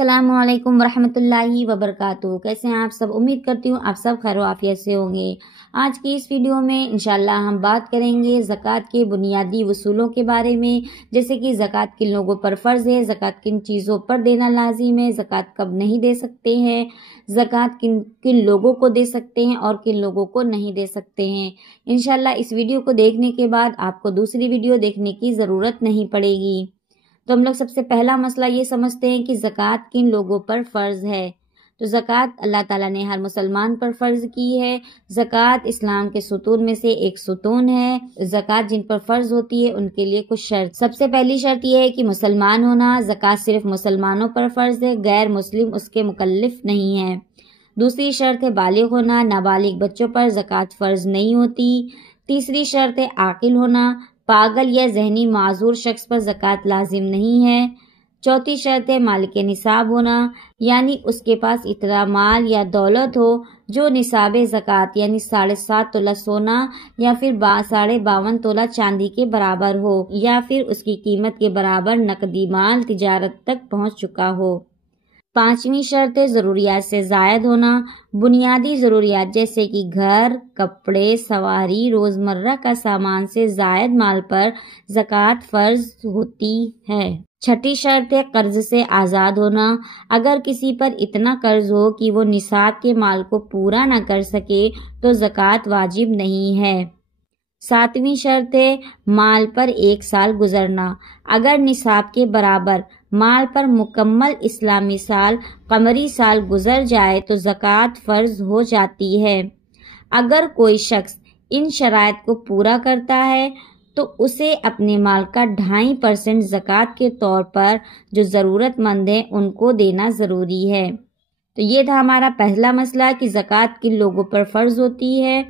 السلام علیکم ورحمۃ اللہ وبرکاتہ۔ کیسے ہیں آپ سب؟ امید کرتی ہوں آپ سب خیر و عافیت سے ہوں گے۔ آج کی اس ویڈیو میں انشاءاللہ ہم بات کریں گے زکوٰۃ کے بنیادی اصولوں کے بارے میں، جیسے کہ زکوٰۃ کن لوگوں پر فرض ہے، زکوٰۃ کن چیزوں پر دینا لازم ہے، زکوٰۃ کب نہیں دے سکتے ہیں، زکوٰۃ کن لوگوں کو دے سکتے ہیں اور کن لوگوں کو نہیں دے سکتے ہیں۔ انشاءاللہ اس ویڈیو کو دیکھنے کے بعد آپ کو دوسری ویڈیو دیکھنے کی ضرورت نہیں پڑے گی۔ تو ہم لوگ سب سے پہلا مسئلہ یہ سمجھتے ہیں کہ زکوٰۃ کن لوگوں پر فرض ہے۔ تو زکوٰۃ اللہ تعالیٰ نے ہر مسلمان پر فرض کی ہے۔ زکوٰۃ اسلام کے ستون میں سے ایک ستون ہے۔ زکوٰۃ جن پر فرض ہوتی ہے ان کے لیے کچھ شرط۔ سب سے پہلی شرط یہ ہے کہ مسلمان ہونا۔ زکوٰۃ صرف مسلمانوں پر فرض ہے، غیر مسلم اس کے مکلف نہیں ہے۔ دوسری شرط ہے بالغ ہونا۔ نابالغ بچوں پر زکوٰۃ فرض نہیں ہوتی۔ تیسری شرط ہے عاقل ہونا۔ پاگل یا ذہنی معذور شخص پر زکوٰۃ لازم نہیں ہے۔ چوتھی شرط ہے مالک نصاب ہونا، یعنی اس کے پاس اتنا مال یا دولت ہو جو نصاب زکوٰۃ یعنی 7.5 تولہ سونا یا پھر 52.5 تولہ چاندی کے برابر ہو، یا پھر اس کی قیمت کے برابر نقدی مال تجارت تک پہنچ چکا ہو۔ پانچویں شرط ہے ضروریات سے زائد ہونا۔ بنیادی ضروریات جیسے کہ گھر، کپڑے، سواری، روزمرہ کا سامان سے زائد مال پر زکوٰۃ فرض ہوتی ہے۔ چھٹی شرط ہے قرض سے آزاد ہونا۔ اگر کسی پر اتنا قرض ہو کہ وہ نصاب کے مال کو پورا نہ کر سکے تو زکوٰۃ واجب نہیں ہے۔ ساتویں شرط ہے مال پر 1 سال گزرنا۔ اگر نصاب کے برابر مال پر مکمل اسلامی سال قمری سال گزر جائے تو زکوٰۃ فرض ہو جاتی ہے۔ اگر کوئی شخص ان شرائط کو پورا کرتا ہے تو اسے اپنے مال کا 2.5% زکوٰۃ کے طور پر جو ضرورت مند ہیں ان کو دینا ضروری ہے۔ تو یہ تھا ہمارا پہلا مسئلہ کہ زکوٰۃ کن لوگوں پر فرض ہوتی ہے۔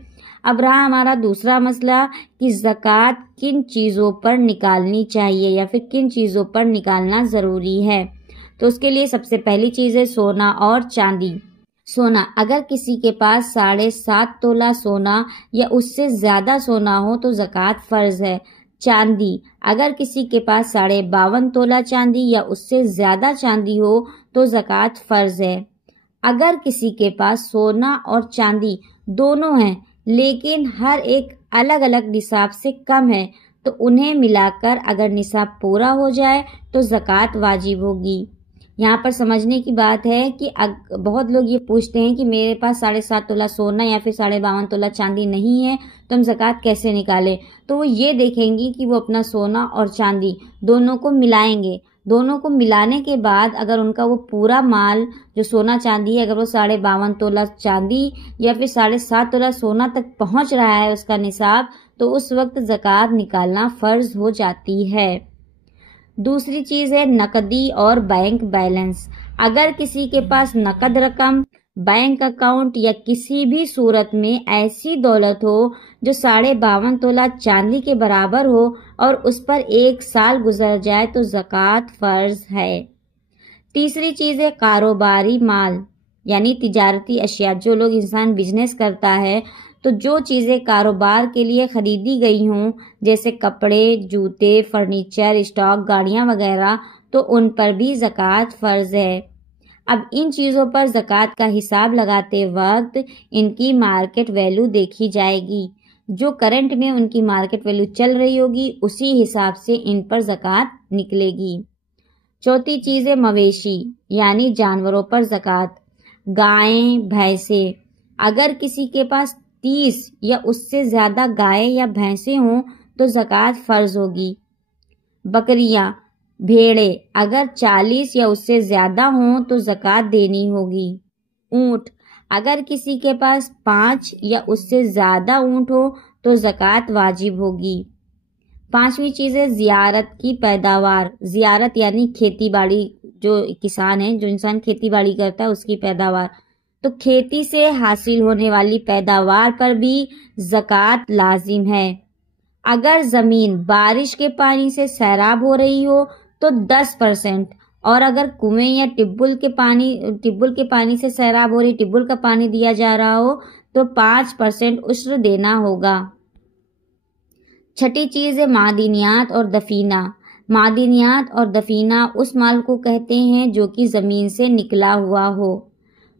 اب رہا ہمارا دوسرا مسئلہ کہ زکوٰۃ کن چیزوں پر نکالنی چاہیے یا پھر کن چیزوں پر نکالنا ضروری ہے۔ تو اس کے لیے سب سے پہلی چیز ہے سونا اور چاندی۔ سونا، اگر کسی کے پاس 7.5 تولہ سونا یا اس سے زیادہ سونا ہو تو زکوٰۃ فرض ہے۔ چاندی، اگر کسی کے پاس 52.5 تولہ چاندی یا اس سے زیادہ چاندی ہو تو زکوٰۃ فرض ہے۔ اگر کسی کے پاس سونا اور چاندی دونوں ہیں لیکن ہر ایک الگ الگ نصاب سے کم ہے تو انہیں ملا کر اگر نصاب پورا ہو جائے تو زکوٰۃ واجب ہوگی۔ یہاں پر سمجھنے کی بات ہے کہ بہت لوگ یہ پوچھتے ہیں کہ میرے پاس 7.5 تولہ سونا یا پھر 52.5 تولہ چاندی نہیں ہے تو ہم زکوٰۃ کیسے نکالیں؟ تو وہ یہ دیکھیں گی کہ وہ اپنا سونا اور چاندی دونوں کو ملائیں گے۔ دونوں کو ملانے کے بعد اگر ان کا وہ پورا مال جو سونا چاندی ہے اگر وہ 52.5 تولہ چاندی یا پھر 7.5 تولہ سونا تک پہنچ رہا ہے اس کا نصاب تو اس وقت زکوٰۃ نکالنا فرض ہو جاتی ہے۔ دوسری چیز ہے نقدی اور بینک بیلنس۔ اگر کسی کے پاس نقد رقم، بینک اکاؤنٹ یا کسی بھی صورت میں ایسی دولت ہو جو 52.5 تولہ چاندی کے برابر ہو اور اس پر 1 سال گزر جائے تو زکوٰۃ فرض ہے۔ تیسری چیز ہے کاروباری مال یعنی تجارتی اشیاء۔ جو لوگ انسان بزنس کرتا ہے تو جو چیزیں کاروبار کے لیے خریدی گئی ہوں جیسے کپڑے، جوتے، فرنیچر، اسٹاک، گاڑیاں وغیرہ تو ان پر بھی زکوٰۃ فرض ہے۔ اب ان چیزوں پر زکوٰۃ کا حساب لگاتے وقت ان کی مارکیٹ ویلیو دیکھی جائے گی۔ جو کرنٹ میں ان کی مارکیٹ ویلیو چل رہی ہوگی اسی حساب سے ان پر زکوٰۃ نکلے گی۔ چوتھی چیز ہے مویشی یعنی جانوروں پر زکوٰۃ۔ گائیں، بھینسیں، اگر کسی کے پاس 30 یا اس سے زیادہ گائے یا بھینسیں ہوں تو زکوٰۃ فرض ہوگی۔ بکریاں، بھیڑیں، اگر 40 یا اس سے زیادہ ہوں تو زکوٰۃ دینی ہوگی۔ اونٹ، اگر کسی کے پاس 5 یا اس سے زیادہ اونٹ ہو تو زکوٰۃ واجب ہوگی۔ پانچویں چیز ہے زراعت کی پیداوار۔ زراعت یعنی کھیتی باڑی، جو کسان ہے جو انسان کھیتی باڑی کرتا ہے اس کی پیداوار۔ تو کھیتی سے حاصل ہونے والی پیداوار پر بھی زکوٰۃ لازم ہے۔ اگر زمین بارش کے پانی سے سیراب ہو رہی ہو تو 10% اور اگر کنویں یا ٹیوب کے پانی سے سیراب ہو رہی، ٹیوب کا پانی دیا جا رہا ہو تو 5% عشر دینا ہوگا۔ چھٹی چیز ہے معدنیات اور دفینہ۔ معدنیات اور دفینہ اس مال کو کہتے ہیں جو کہ زمین سے نکلا ہوا ہو۔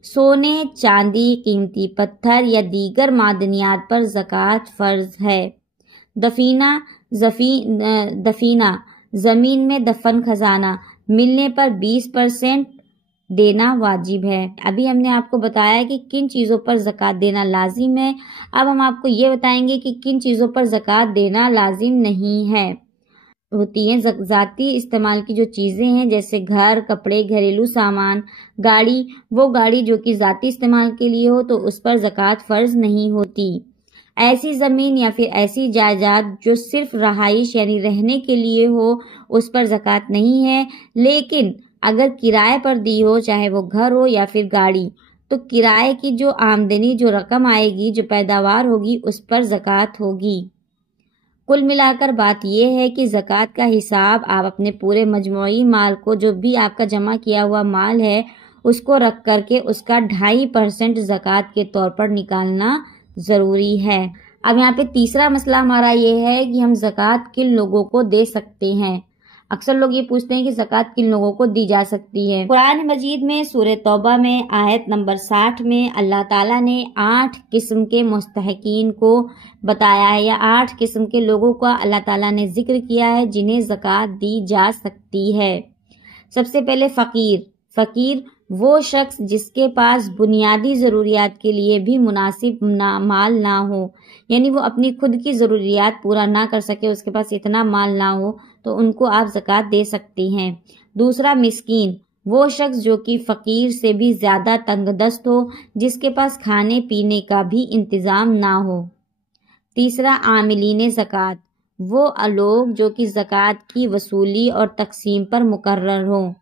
سونے، چاندی، قیمتی پتھر یا دیگر معدنیات پر زکوٰۃ فرض ہے۔ دفینہ زمین میں دفن خزانہ ملنے پر 20% دینا واجب ہے۔ ابھی ہم نے آپ کو بتایا کہ کن چیزوں پر زکوٰۃ دینا لازم ہے، اب ہم آپ کو یہ بتائیں گے کہ کن چیزوں پر زکوٰۃ دینا لازم نہیں ہے۔ ہوتی ہیں ذاتی استعمال کی جو چیزیں ہیں، جیسے گھر، کپڑے، گھریلو سامان، گاڑی، وہ گاڑی جو کہ ذاتی استعمال کے لیے ہو تو اس پر زکوٰۃ فرض نہیں ہوتی۔ ایسی زمین یا پھر ایسی جائیداد جو صرف رہائش یعنی رہنے کے لیے ہو اس پر زکوٰۃ نہیں ہے، لیکن اگر کرائے پر دی ہو، چاہے وہ گھر ہو یا پھر گاڑی، تو کرائے کی جو آمدنی، جو رقم آئے گی، جو پیداوار ہوگی، اس پر زکوٰۃ ہوگی۔ کل ملا کر بات یہ ہے کہ زکوٰۃ کا حساب آپ اپنے پورے مجموعی مال کو، جو بھی آپ کا جمع کیا ہوا مال ہے، اس کو رکھ کر کے اس کا 2.5% زکوٰۃ کے طور پر نکالنا ضروری ہے۔ اب یہاں پہ تیسرا مسئلہ ہمارا یہ ہے کہ ہم زکوٰۃ کن لوگوں کو دے سکتے ہیں۔ اکثر لوگ یہ پوچھتے ہیں کہ زکوٰۃ کن لوگوں کو دی جا سکتی ہے۔ قرآن مجید میں سورہ توبہ میں آیت نمبر 60 میں اللہ تعالیٰ نے 8 قسم کے مستحقین کو بتایا ہے، یا 8 قسم کے لوگوں کا اللہ تعالیٰ نے ذکر کیا ہے جنہیں زکوٰۃ دی جا سکتی ہے۔ سب سے پہلے فقیر وہ شخص جس کے پاس بنیادی ضروریات کے لیے بھی مناسب مال نہ ہو، یعنی وہ اپنی خود کی ضروریات پورا نہ کر سکے، اس کے پاس اتنا مال نہ ہو، تو ان کو آپ زکوٰۃ دے سکتے ہیں۔ دوسرا مسکین، وہ شخص جو کہ فقیر سے بھی زیادہ تنگ دست ہو، جس کے پاس کھانے پینے کا بھی انتظام نہ ہو۔ تیسرا عاملین زکوٰۃ، وہ لوگ جو کہ زکوٰۃ کی وصولی اور تقسیم پر مقرر ہوں۔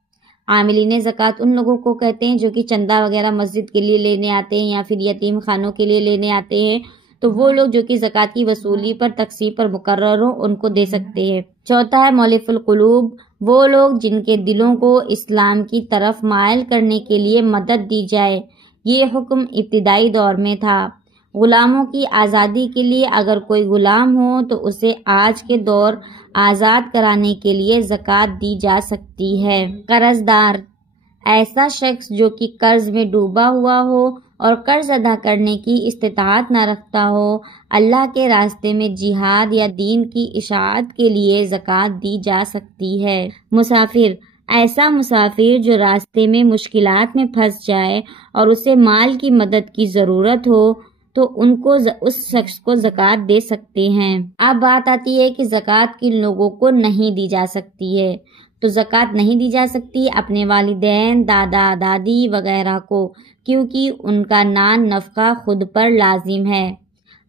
عاملین زکوٰۃ ان لوگوں کو کہتے ہیں جو کہ چندہ وغیرہ مسجد کے لیے لینے آتے ہیں یا پھر یتیم خانوں کے لیے لینے آتے ہیں، تو وہ لوگ جو کہ زکوٰۃ کی وصولی پر تقسیم پر مقرر ہوں ان کو دے سکتے ہیں۔ چوتھا ہے مؤلف القلوب، وہ لوگ جن کے دلوں کو اسلام کی طرف مائل کرنے کے لیے مدد دی جائے۔ یہ حکم ابتدائی دور میں تھا۔ غلاموں کی آزادی کے لیے اگر کوئی غلام ہو تو اسے آج کے دور آزاد کرانے کے لیے زکوٰۃ دی جا سکتی ہے۔ قرض دار، ایسا شخص جو کہ قرض میں ڈوبا ہوا ہو اور قرض ادا کرنے کی استطاعت نہ رکھتا ہو، اللہ کے راستے میں جہاد یا دین کی اشاعت کے لیے زکوٰۃ دی جا سکتی ہے۔ مسافر، ایسا مسافر جو راستے میں مشکلات میں پھنس جائے اور اسے مال کی مدد کی ضرورت ہو تو اس شخص کو زکوٰۃ دے سکتے ہیں۔ اب بات آتی ہے کہ زکوٰۃ کن لوگوں کو نہیں دی جا سکتی ہے۔ تو زکوٰۃ نہیں دی جا سکتی اپنے والدین، دادا دادی وغیرہ کو، کیونکہ ان کا نان نفقہ خود پر لازم ہے۔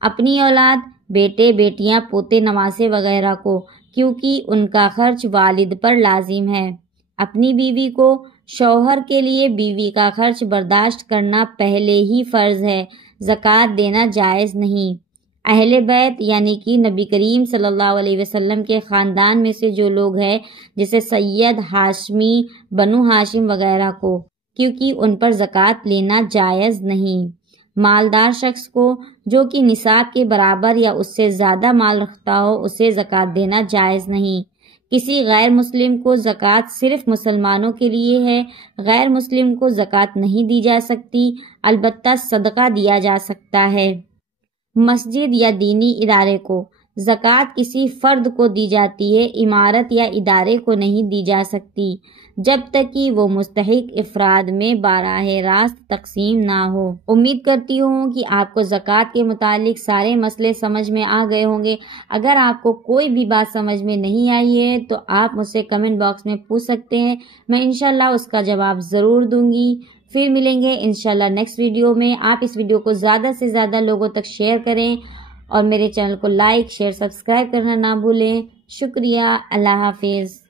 اپنی اولاد، بیٹے بیٹیاں، پوتے نواسے وغیرہ کو، کیونکہ ان کا خرچ والد پر لازم ہے۔ اپنی بیوی کو، شوہر کے لیے بیوی کا خرچ برداشت کرنا پہلے ہی فرض ہے، زکوٰۃ دینا جائز نہیں۔ اہل بیت یعنی کہ نبی کریم صلی اللہ علیہ وسلم کے خاندان میں سے جو لوگ ہیں، جیسے سید، ہاشمی، بنو ہاشم وغیرہ کو، کیونکہ ان پر زکوٰۃ لینا جائز نہیں۔ مالدار شخص کو جو کہ نصاب کے برابر یا اس سے زیادہ مال رکھتا ہو، اسے زکوٰۃ دینا جائز نہیں۔ کسی غیر مسلم کو زکوٰۃ صرف مسلمانوں کے لیے ہے، غیر مسلم کو زکوٰۃ نہیں دی جا سکتی، البتہ صدقہ دیا جا سکتا ہے۔ مسجد یا دینی ادارے کو زکوٰۃ کسی فرد کو دی جاتی ہے، عمارت یا ادارے کو نہیں دی جا سکتی جب تک کہ وہ مستحق افراد میں براہ راست تقسیم نہ ہو۔ امید کرتی ہوں کہ آپ کو زکوٰۃ کے متعلق سارے مسئلے سمجھ میں آ گئے ہوں گے۔ اگر آپ کو کوئی بھی بات سمجھ میں نہیں آئی ہے تو آپ مجھ سے کمنٹ باکس میں پوچھ سکتے ہیں، میں انشاءاللہ اس کا جواب ضرور دوں گی۔ پھر ملیں گے انشاءاللہ نیکسٹ ویڈیو میں۔ آپ اس ویڈیو کو زیادہ سے زیادہ لوگوں تک شیئر کریں اور میرے چینل کو لائک، شیئر، سبسکرائب کرنا نہ بھولیں۔ شکریہ، اللہ حافظ۔